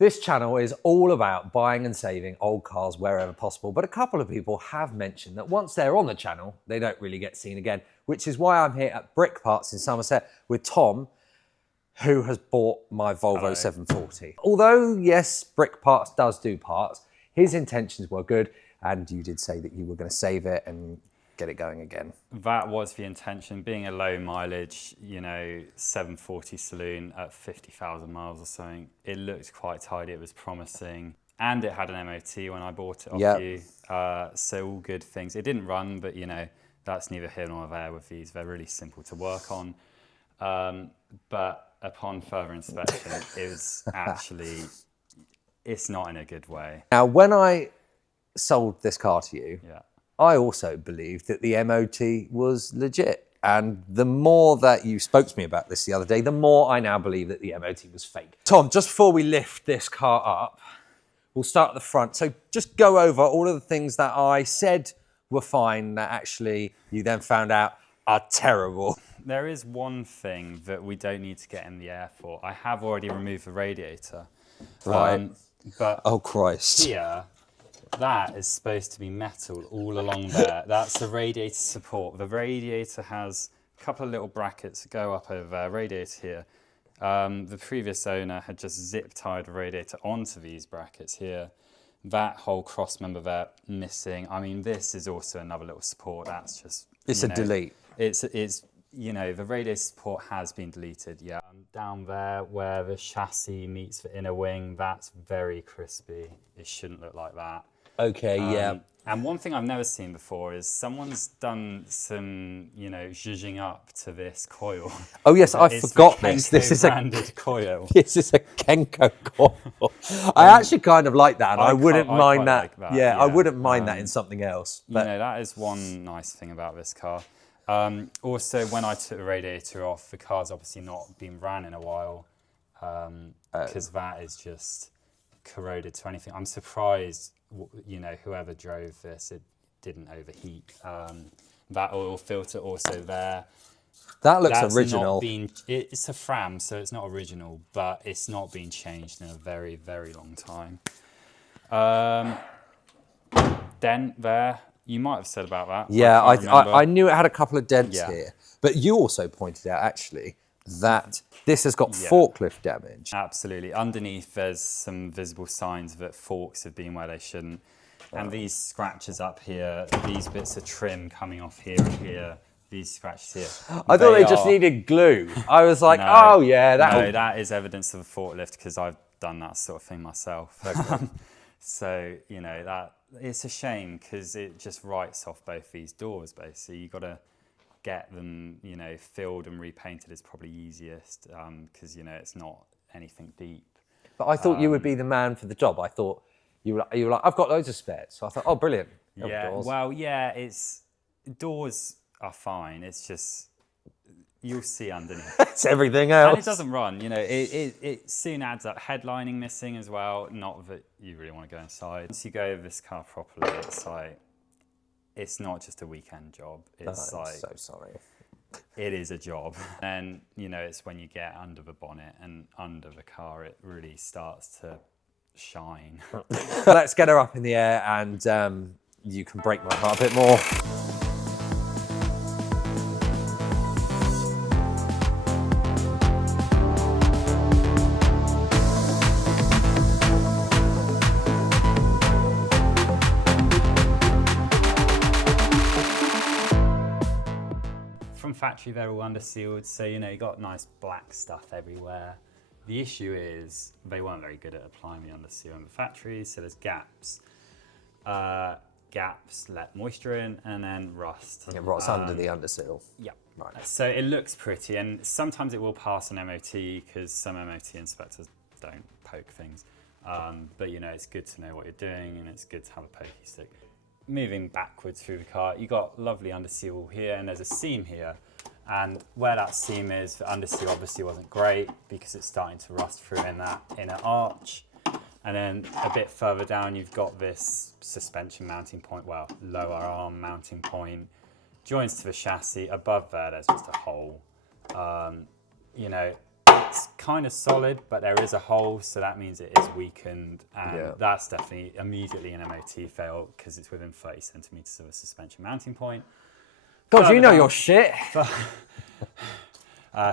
This channel is all about buying and saving old cars wherever possible, but a couple of people have mentioned that once they're on the channel, they don't really get seen again, which is why I'm here at Brick Parts in Somerset with Tom, who has bought my Volvo 740. Although, yes, Brick Parts does do parts, his intentions were good, and you did say that you were going to save it and get it going again. That was the intention, being a low mileage, 740 saloon at 50,000 miles or something. It looked quite tidy, it was promising. And it had an MOT when I bought it off you. So all good things. It didn't run, but that's neither here nor there with these. They're really simple to work on. But upon further inspection, it's not in a good way. Now, when I sold this car to you, I also believed that the MOT was legit. And the more that you spoke to me about this the other day, the more I now believe that the MOT was fake. Tom, just before we lift this car up, we'll start at the front. So just go over all of the things that I said were fine that actually you then found out are terrible. There is one thing that we don't need to get in the air for. I have already removed the radiator. Right. But oh, Christ. Here, that is supposed to be metal all along there. That's the radiator support. The radiator has a couple of little brackets that go up over there, radiator here. The previous owner had just zip-tied the radiator onto these brackets here. That whole cross member there missing. I mean, this is also another little support. That's just... It's a delete. It's the radiator support has been deleted, yeah. Down there where the chassis meets the inner wing, that's very crispy. It shouldn't look like that. Okay, yeah. And one thing I've never seen before is someone's done some, zhuzhing up to this coil. Oh yes, I forgot this. This is a branded coil. This is a Kenko coil. I actually kind of like that. And I wouldn't mind that. Like that. Yeah, I wouldn't mind that in something else. But that is one nice thing about this car. Also, when I took the radiator off, the car's obviously not been ran in a while because that is just corroded to anything. I'm surprised, whoever drove this, it didn't overheat. That oil filter also there. That looks That's original. It's a Fram, so it's not original, but it's not been changed in a very, very long time. Dent there. You might have said about that. Yeah, I knew it had a couple of dents here. But you also pointed out, actually, that this has got forklift damage. Absolutely. Underneath, there's some visible signs that forks have been where they shouldn't. And these scratches up here, these bits of trim coming off here and here, these scratches here. I thought they just needed glue. I was like, oh, yeah. That is evidence of a forklift because I've done that sort of thing myself. Okay. So, that it's a shame because it just writes off both these doors, basically. You've got to get them, filled and repainted is probably easiest because, it's not anything deep. But I thought you would be the man for the job. I thought you were like, I've got loads of spares. So I thought, oh, brilliant. Yeah, well, yeah, doors are fine. It's just, you'll see underneath. It's everything else. And it doesn't run, it soon adds up. Headlining missing as well, not that you really want to go inside. Once you go over this car properly, it's like, it's not just a weekend job. It's I'm so sorry. It is a job. And, it's when you get under the bonnet and under the car, it really starts to shine. Let's get her up in the air and you can break my heart a bit more. Factory, they're all under sealed, so you got nice black stuff everywhere. The issue is they weren't very good at applying the under seal in the factory, so there's gaps. Gaps let moisture in, and then rust. It rots under the under seal. Yeah. Right. So it looks pretty, and sometimes it will pass an MOT because some MOT inspectors don't poke things. But it's good to know what you're doing, and it's good to have a pokey stick. Moving backwards through the car, you got lovely underseal here, and there's a seam here. And where that seam is, the underseal obviously wasn't great because it's starting to rust through in that inner arch. And then a bit further down, you've got this suspension mounting point, well, lower arm mounting point, joins to the chassis. Above there, there's just a hole. It's kind of solid, but there is a hole, so that means it is weakened. And that's definitely immediately an MOT fail because it's within 30 centimeters of a suspension mounting point. God, you know your shit.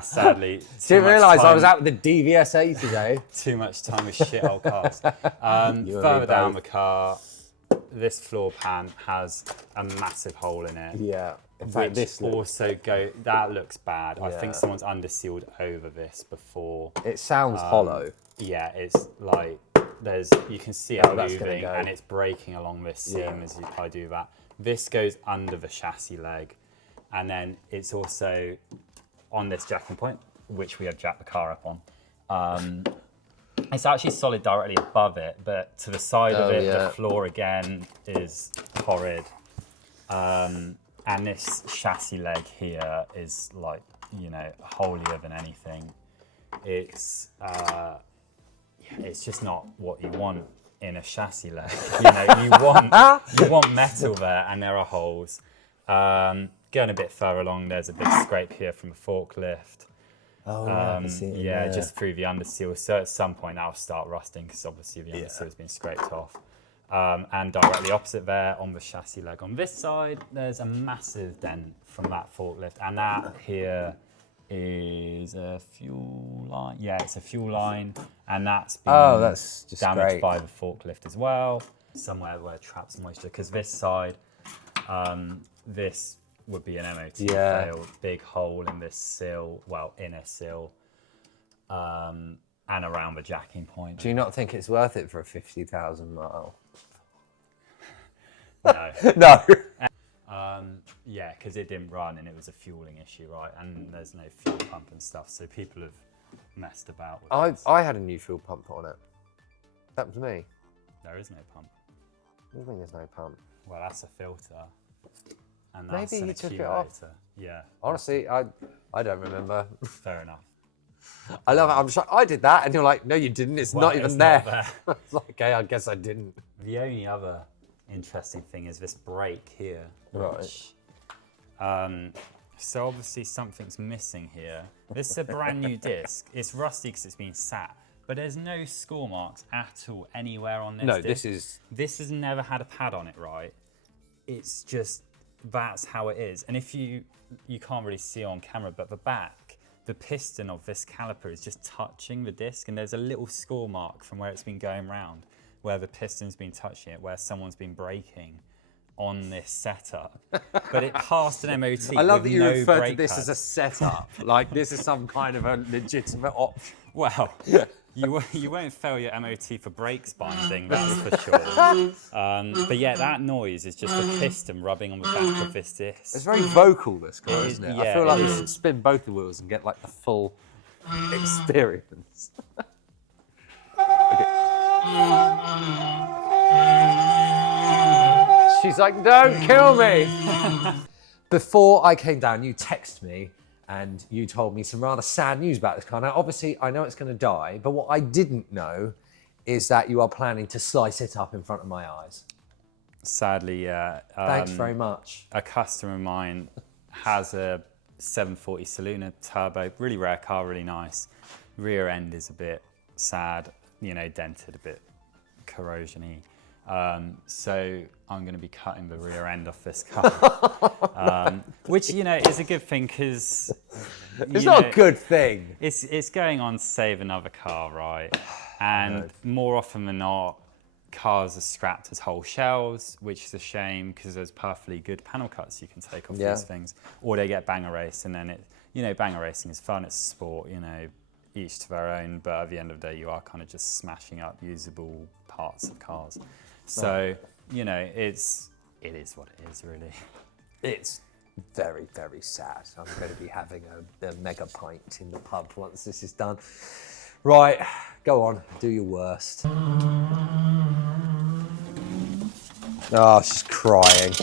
Sadly, Didn't realise I was out with the DVSA today. Too much time with shit old cars. Further down the car, this floor pan has a massive hole in it. Yeah. In fact, this that looks bad. I think someone's undersealed over this before. It sounds hollow. Yeah, it's like you can see it moving and it's breaking along this seam as I do that. This goes under the chassis leg, and then it's also on this jacking point, which we have jacked the car up on. It's actually solid directly above it, but to the side of it, the floor again is horrid. And this chassis leg here is like, you know, holier than anything. It's just not what you want in a chassis leg. You know, you want metal there, and there are holes. Going a bit further along, there's a big scrape here from a forklift. I can see it just through the underseal. So at some point that'll start rusting because obviously the underseal has been scraped off. And directly opposite there on the chassis leg on this side, there's a massive dent from that forklift, and that here is a fuel line. Yeah, it's a fuel line, and that's been that's just damaged by the forklift as well. Somewhere where it traps moisture, because this side, this would be an MOT fail. Big hole in this sill, well, inner sill, and around the jacking point. Do you not think it's worth it for a 50,000 mile? No. No. Yeah, because it didn't run and it was a fueling issue, right? And there's no fuel pump and stuff, so people have messed about with this. I had a new fuel pump on it. That was me. There is no pump. What do you mean there's no pump? Well, that's a filter. And that's Maybe an you took it accumulator. off. Yeah. Honestly, I don't remember. Fair enough. I love it. I'm just like, I did that, and you're like, no, you didn't. It's not even there. Not there. It's like, okay, I guess I didn't. The only other interesting thing is this brake here. Right. So obviously something's missing here. This is a brand new disc. It's rusty because it's been sat, but there's no score marks at all anywhere on this disc. This has never had a pad on it, right? It's just, that's how it is. And if you can't really see on camera, but the piston of this caliper is just touching the disc, and there's a little score mark from where it's been going round, where the piston's been touching it, where someone's been braking on this setup. But it passed an MOT. I love that you refer to brake this pads. as a setup. Like this is some kind of a legitimate option. Well, you won't fail your MOT for brakes binding, that's for sure. But yeah, that noise is just the piston rubbing on the back of this disc. It's very vocal, this car, isn't it? Yeah, I feel like we should spin both the wheels and get like the full experience. She's like, don't kill me. Before I came down, you texted me and you told me some rather sad news about this car. Now, obviously, I know it's going to die, but what I didn't know is that you are planning to slice it up in front of my eyes. Sadly, yeah. Thanks very much. A customer of mine has a 740 Saloon turbo, really rare car, really nice. Rear end is a bit sad, you know, dented, a bit corrosion-y. So I'm going to be cutting the rear end off this car, which, you know, is a good thing because it's not a good thing. It's going on to save another car, right? And more often than not, cars are scrapped as whole shells, which is a shame because there's perfectly good panel cuts you can take off these things, or they get banger race, and then banger racing is fun. It's a sport, you know, each to their own. But at the end of the day, you are kind of just smashing up usable parts of cars. So, you know, it is what it is, really. It's very, very sad. I'm going to be having a mega pint in the pub once this is done. Right, go on, do your worst. Oh, she's crying.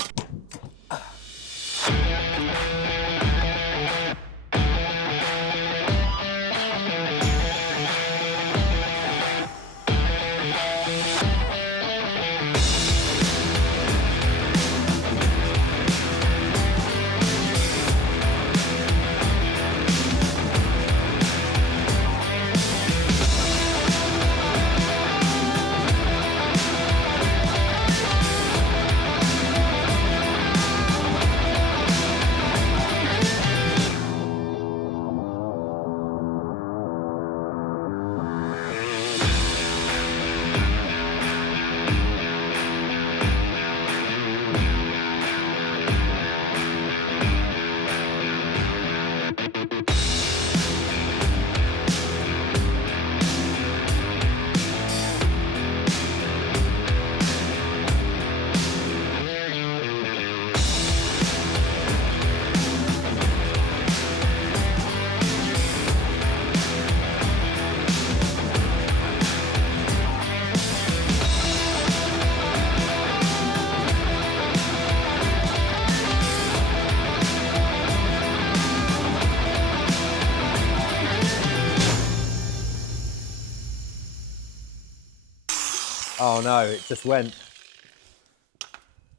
Oh no, it just went.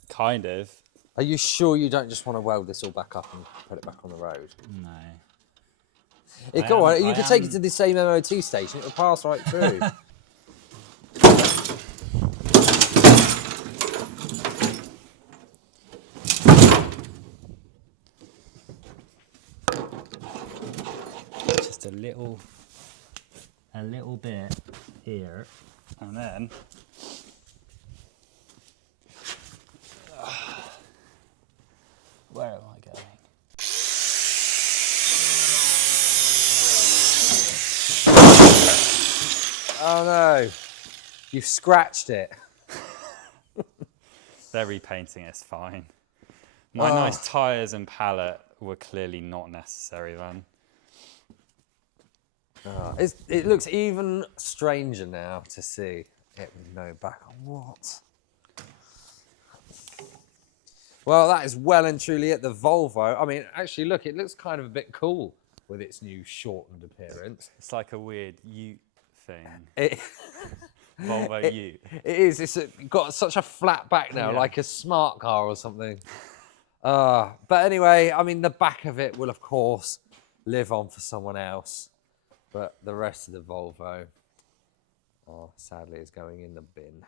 Kind of. Are you sure you don't just want to weld this all back up and put it back on the road? No. You could take it to the same MOT station, it would pass right through. Just a little bit here, and then where am I going? Oh no, you've scratched it. They're repainting, it's fine. My nice tyres and palette were clearly not necessary then. It looks even stranger now to see it with no back on. What? Well, that is well and truly it, the Volvo. I mean, actually, look, it looks kind of a bit cool with its new shortened appearance. It's like a weird ute thing. It, Volvo ute. It is. It's got such a flat back now, Yeah. like a smart car or something. But anyway, I mean, the back of it will, of course, live on for someone else. But the rest of the Volvo, sadly, is going in the bin.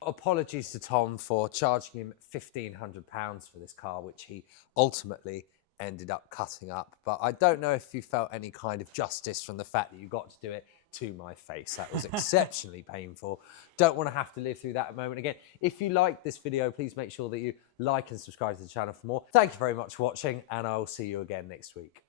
Apologies to Tom for charging him £1,500 for this car, which he ultimately ended up cutting up. But I don't know if you felt any kind of justice from the fact that you got to do it to my face. That was exceptionally painful. Don't want to have to live through that moment again. If you liked this video, please make sure that you like and subscribe to the channel for more. Thank you very much for watching, and I will see you again next week.